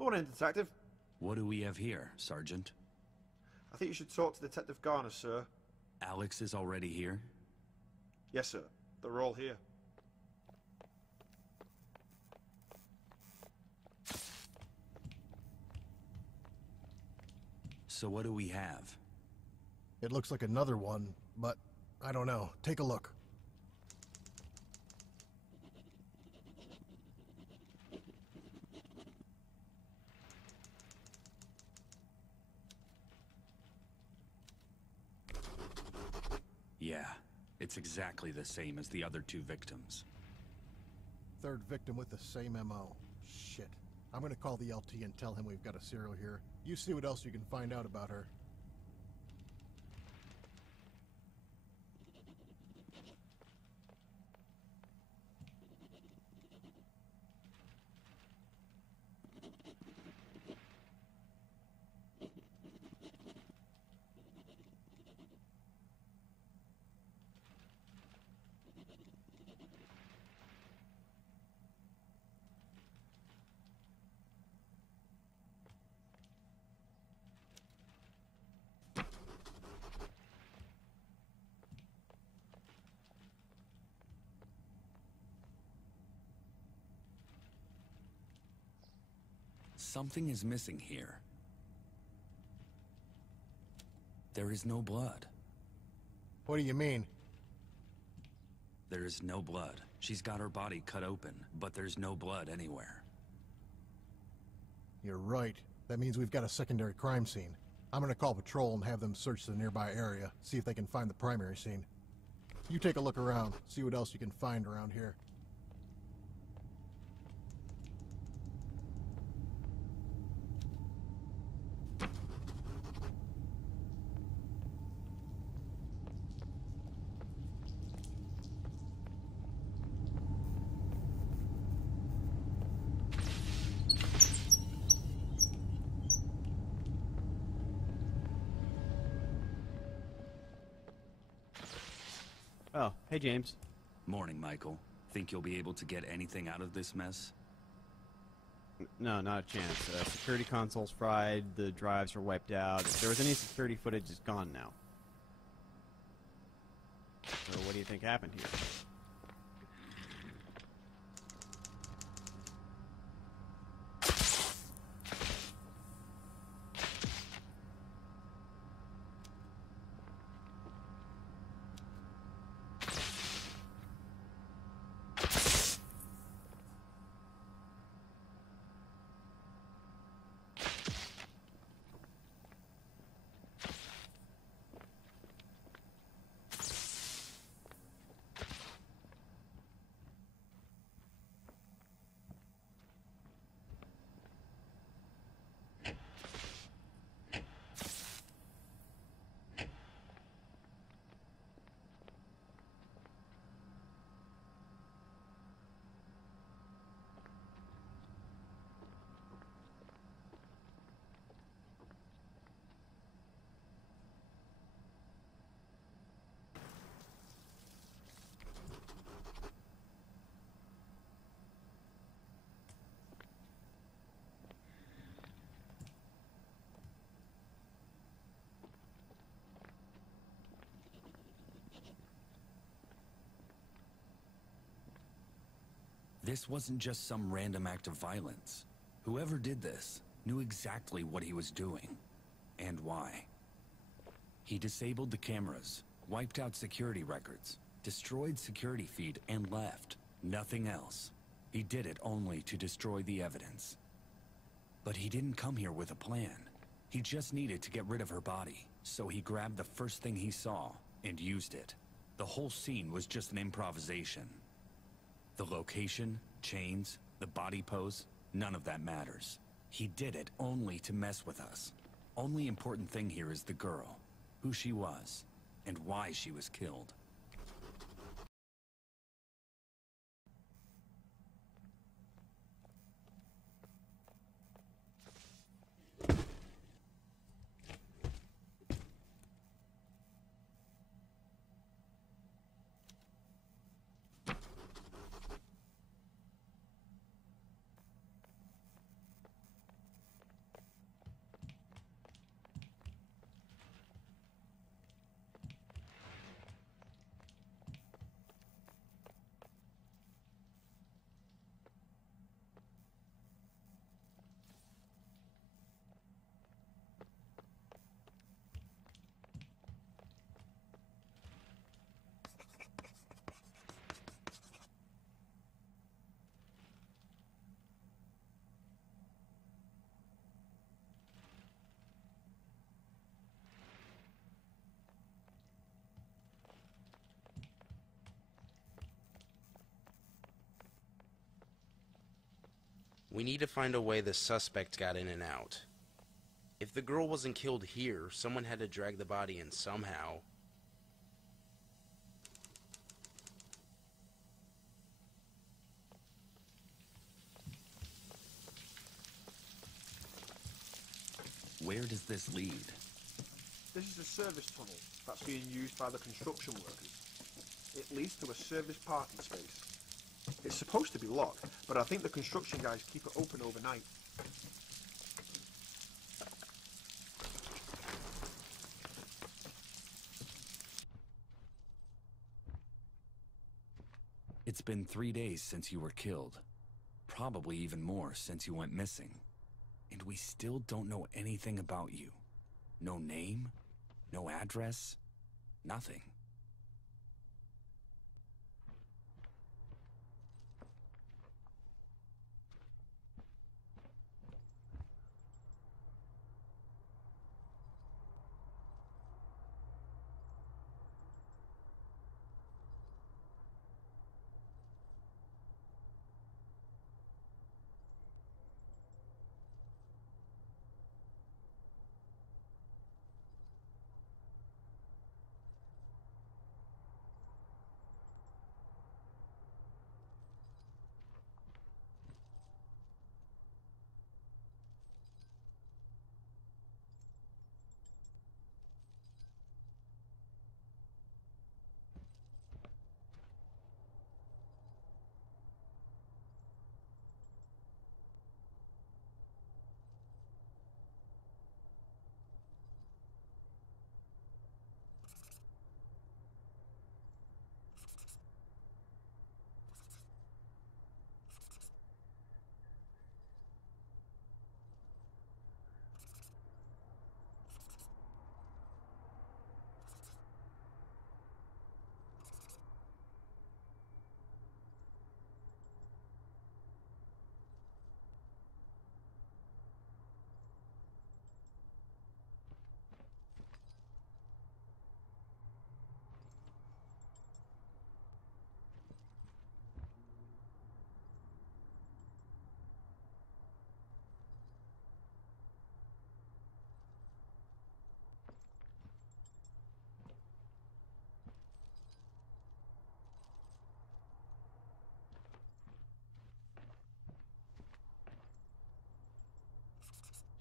Morning, Detective. What do we have here, Sergeant? I think you should talk to Detective Garner, sir. Alex is already here? Yes, sir. They're all here. So what do we have? It looks like another one, but I don't know. Take a look. Yeah, it's exactly the same as the other two victims. Third victim with the same MO. Shit. I'm gonna call the LT and tell him we've got a serial here. You see what else you can find out about her. Something is missing here. There is no blood. What do you mean? There is no blood. She's got her body cut open, but there's no blood anywhere. You're right. That means we've got a secondary crime scene. I'm gonna call patrol and have them search the nearby area, see if they can find the primary scene. You take a look around, see what else you can find around here. Oh, hey James. Morning, Michael. Think you'll be able to get anything out of this mess? No, not a chance. Security console's fried, the drives are wiped out. If there was any security footage, it's gone now. So what do you think happened here? This wasn't just some random act of violence. Whoever did this knew exactly what he was doing, and why. He disabled the cameras, wiped out security records, destroyed security feed, and left. Nothing else. He did it only to destroy the evidence. But he didn't come here with a plan. He just needed to get rid of her body, so he grabbed the first thing he saw and used it. The whole scene was just an improvisation. The location, chains, the body pose, none of that matters. He did it only to mess with us. Only important thing here is the girl, who she was, and why she was killed. We need to find a way the suspect got in and out. If the girl wasn't killed here, someone had to drag the body in somehow. Where does this lead? This is a service tunnel that's being used by the construction workers. It leads to a service parking space. It's supposed to be locked, but I think the construction guys keep it open overnight. It's been 3 days since you were killed. Probably even more since you went missing. And we still don't know anything about you. No name, no address, nothing.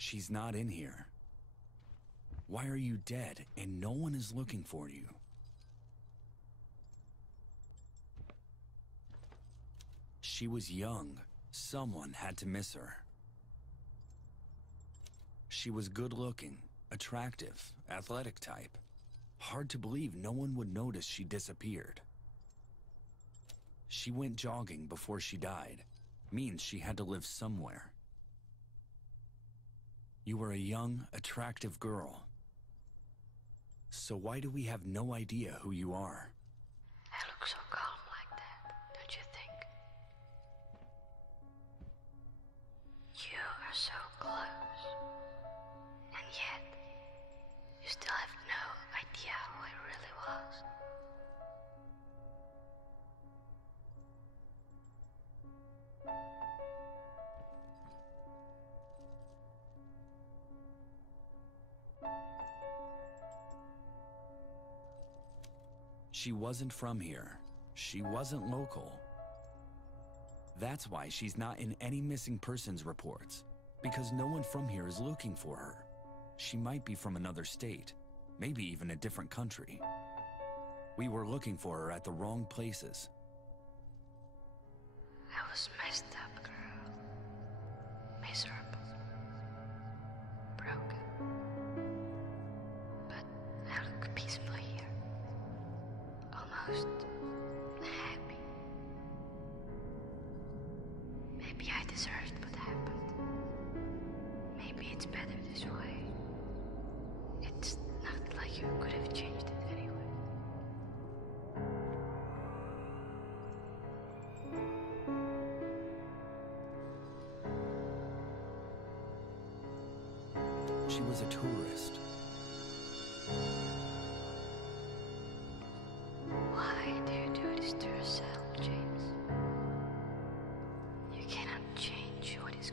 She's not in here. Why are you dead and no one is looking for you? She was young. Someone had to miss her. She was good-looking, attractive, athletic type. Hard to believe no one would notice she disappeared. She went jogging before she died. Means she had to live somewhere. You were a young, attractive girl. So why do we have no idea who you are? I look so calm like that, don't you think? You are so close. And yet, you still have no idea who I really was. She wasn't from here. She wasn't local. That's why she's not in any missing persons reports, because no one from here is looking for her. She might be from another state, maybe even a different country. We were looking for her at the wrong places. I was messed up, girl. Miserable. Broken. But I look peaceful here. Almost happy. Maybe I deserved what happened. Maybe it's better this way. It's not like you could have changed it anyway. She was a tourist. Why do you do this to yourself, James? You cannot change what is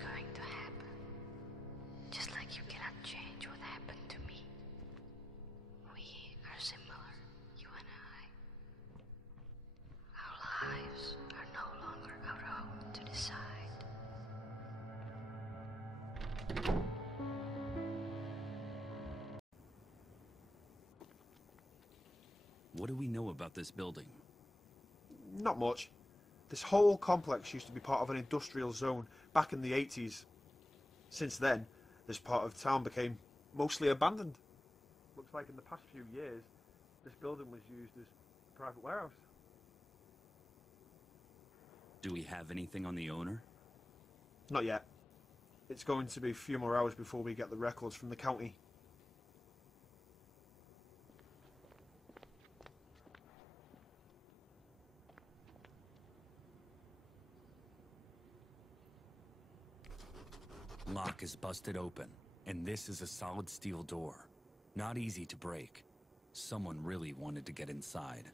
What do we know about this building? Not much. This whole complex used to be part of an industrial zone back in the 80s. Since then, this part of town became mostly abandoned. Looks like in the past few years, this building was used as a private warehouse. Do we have anything on the owner? Not yet. It's going to be a few more hours before we get the records from the county. Lock is busted open, and this is a solid steel door. Not easy to break. Someone really wanted to get inside.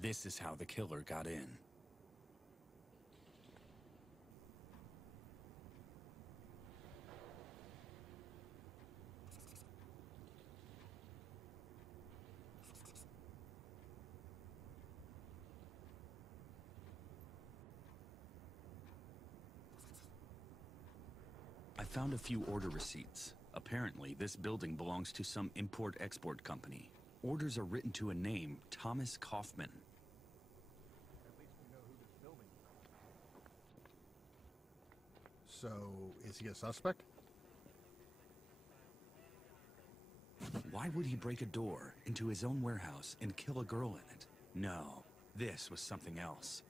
This is how the killer got in. I found a few order receipts. Apparently, this building belongs to some import-export company. Orders are written to a name, Thomas Kaufman. At least we know who this building is. So, is he a suspect? Why would he break a door into his own warehouse and kill a girl in it? No, this was something else.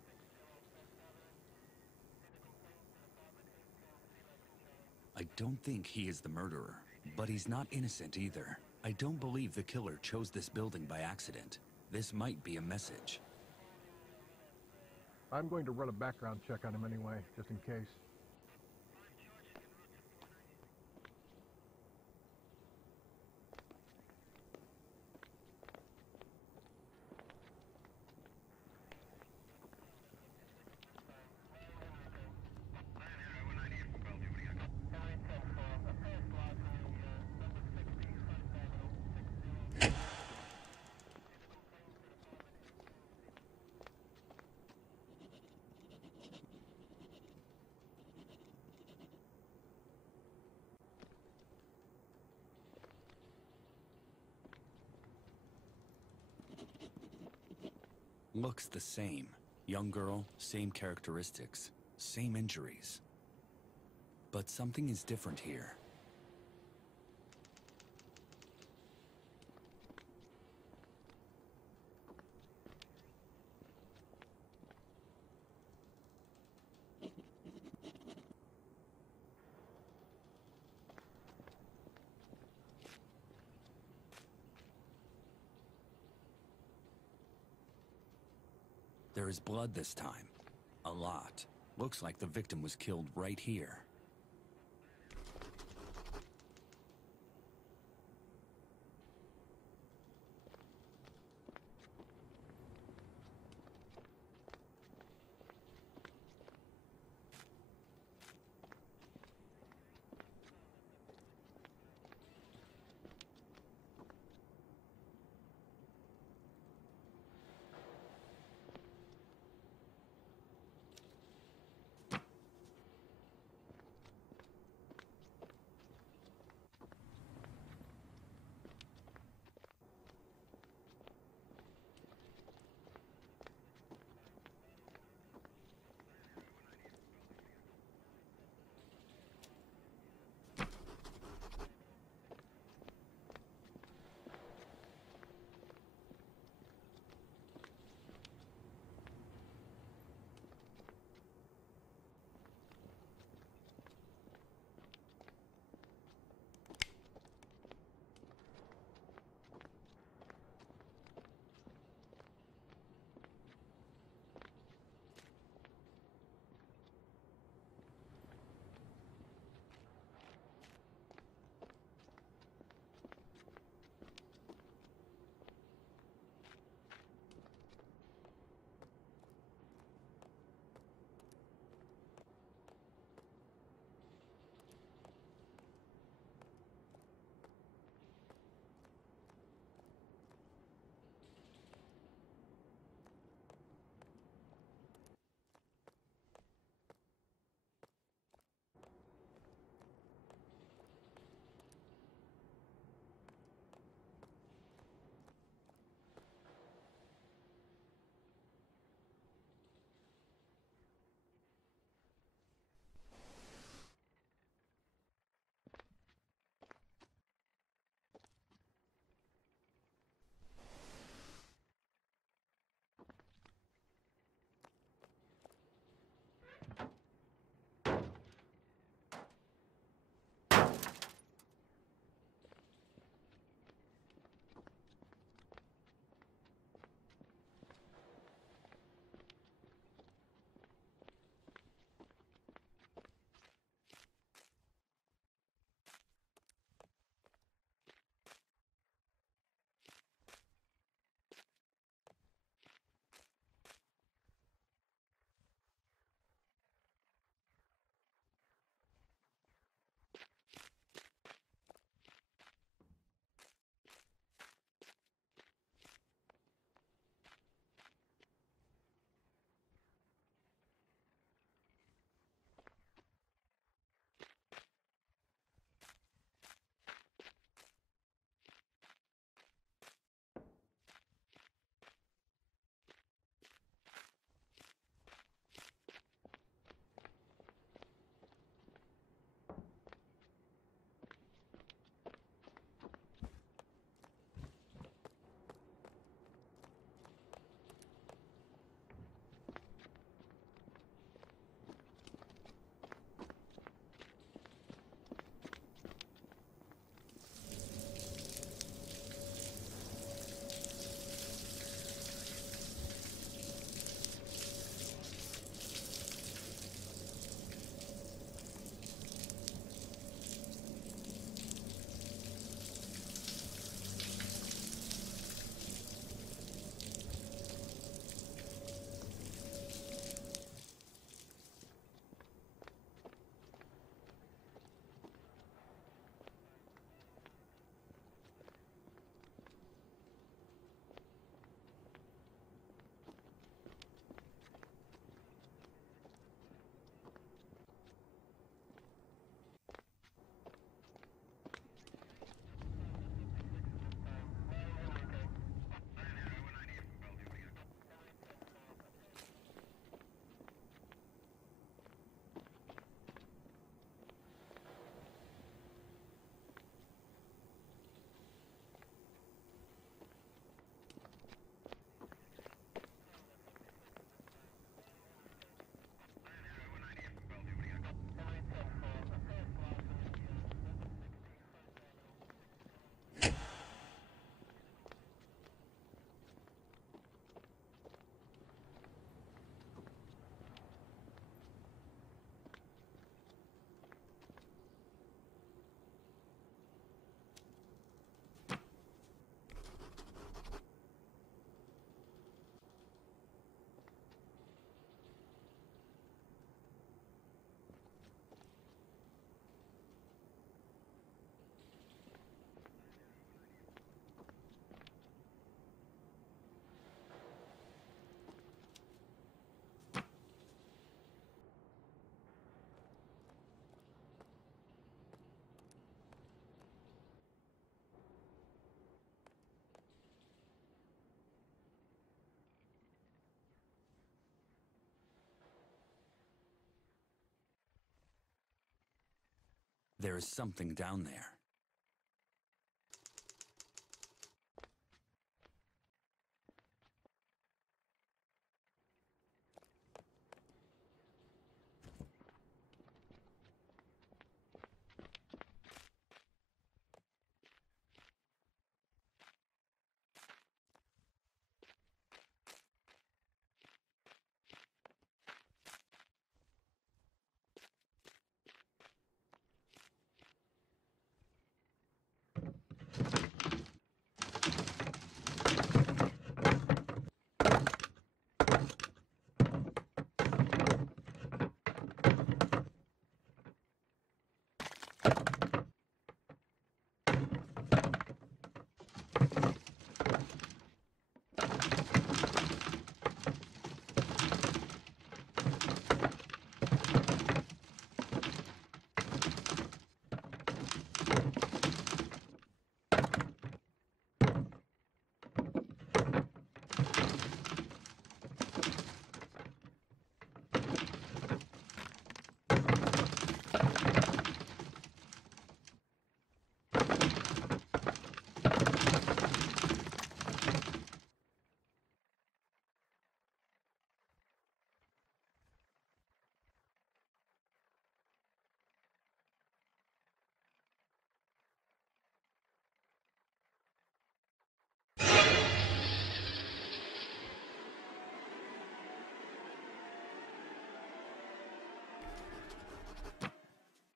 I don't think he is the murderer, but he's not innocent either. I don't believe the killer chose this building by accident. This might be a message. I'm going to run a background check on him anyway, just in case. Looks the same. Young girl, same characteristics, same injuries. But something is different here. There is blood this time. A lot. Looks like the victim was killed right here. There is something down there.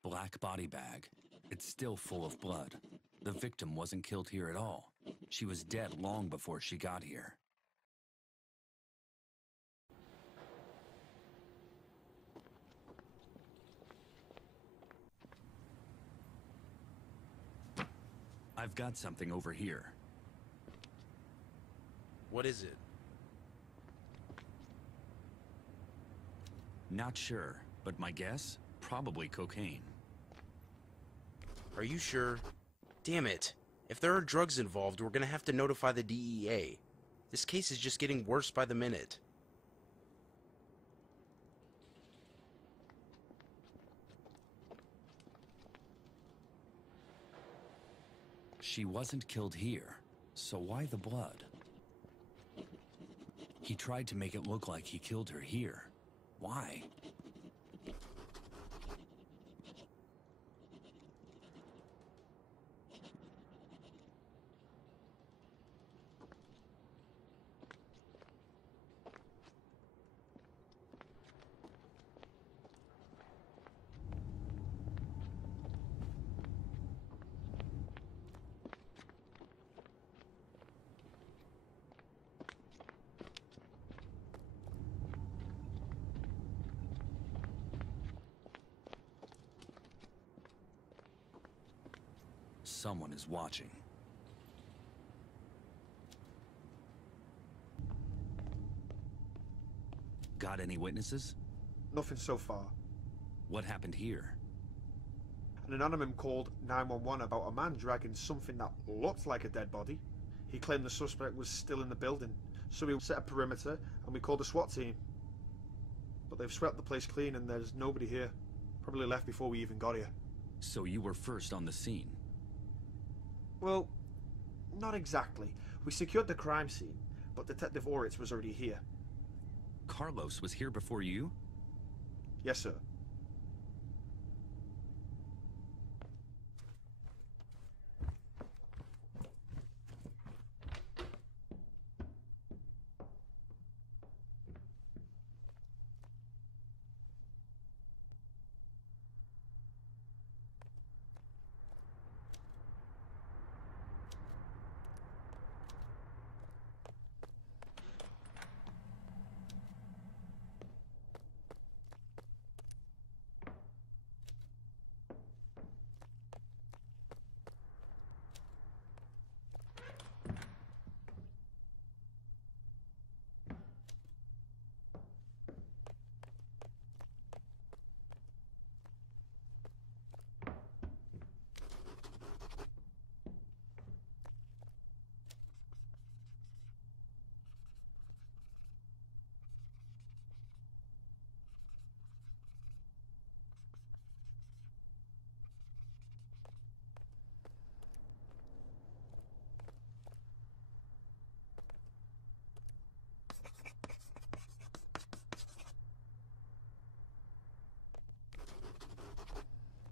Black body bag. It's still full of blood. The victim wasn't killed here at all. She was dead long before she got here. I've got something over here. What is it? Not sure, but my guess? Probably cocaine. Are you sure? Damn it. If there are drugs involved, we're gonna have to notify the DEA. This case is just getting worse by the minute. She wasn't killed here, so why the blood? He tried to make it look like he killed her here. Why? Someone is watching. Got any witnesses? Nothing so far. What happened here? An anonymous called 911 about a man dragging something that looked like a dead body. He claimed the suspect was still in the building, so we set a perimeter and we called the SWAT team. But they've swept the place clean and there's nobody here. Probably left before we even got here. So you were first on the scene? Well, not exactly. We secured the crime scene, but Detective Oritz was already here. Carlos was here before you? Yes, sir.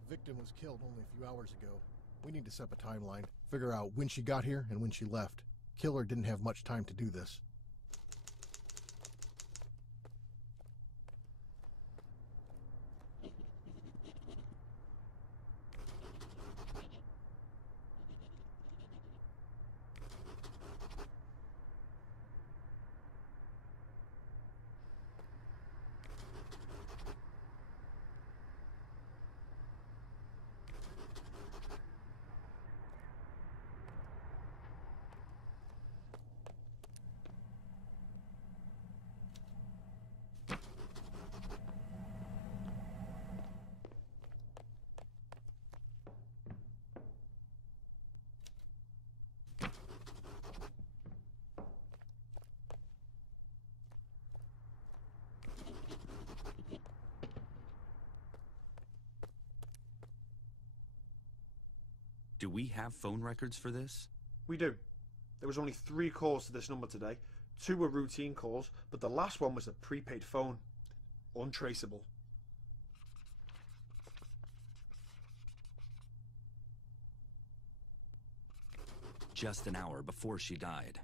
Victim was killed only a few hours ago. We need to set a timeline, figure out when she got here and when she left. Killer didn't have much time to do this. Do we have phone records for this? We do. There was only 3 calls to this number today. 2 were routine calls, but the last one was a prepaid phone. Untraceable. Just an hour before she died.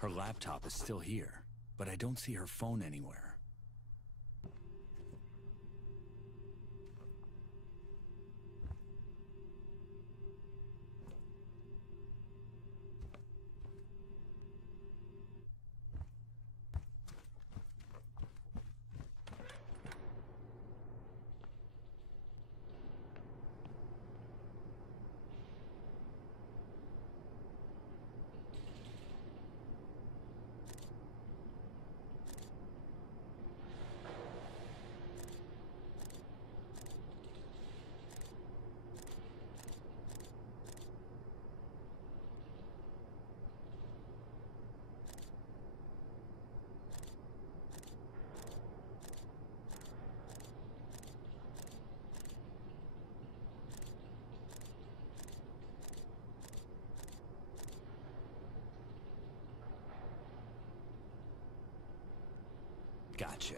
Her laptop is still here, but I don't see her phone anywhere. Gotcha.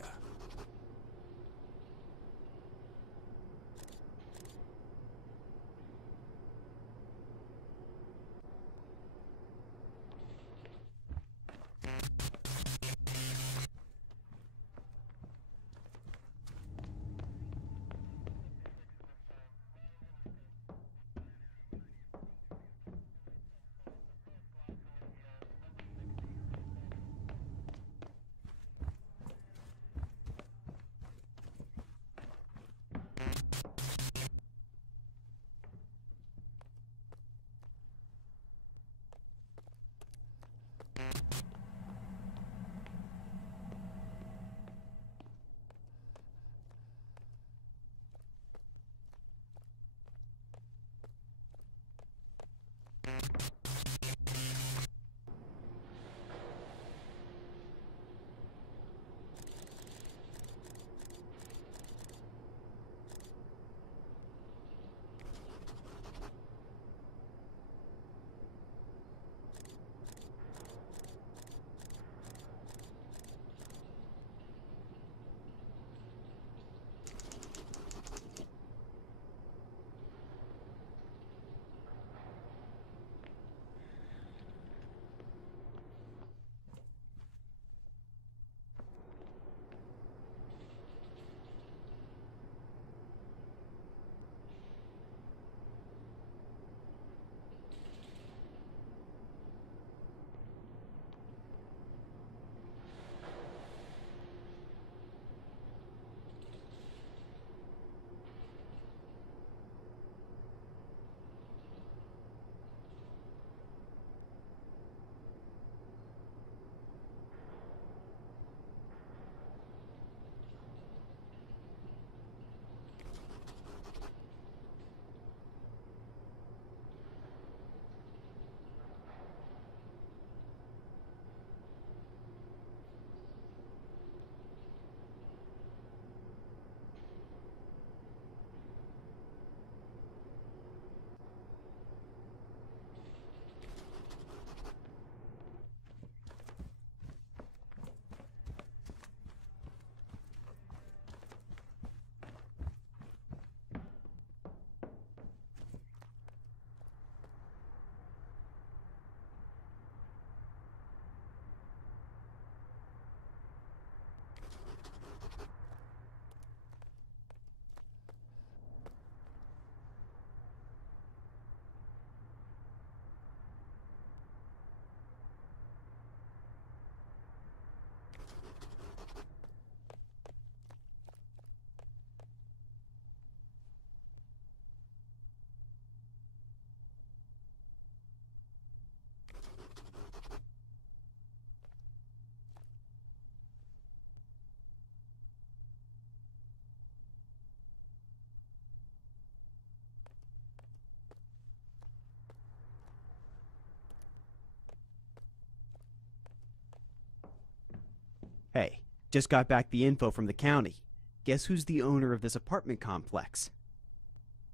Hey, just got back the info from the county. Guess who's the owner of this apartment complex?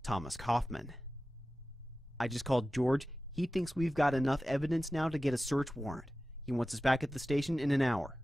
Thomas Kaufman. I just called George. He thinks we've got enough evidence now to get a search warrant. He wants us back at the station in an hour.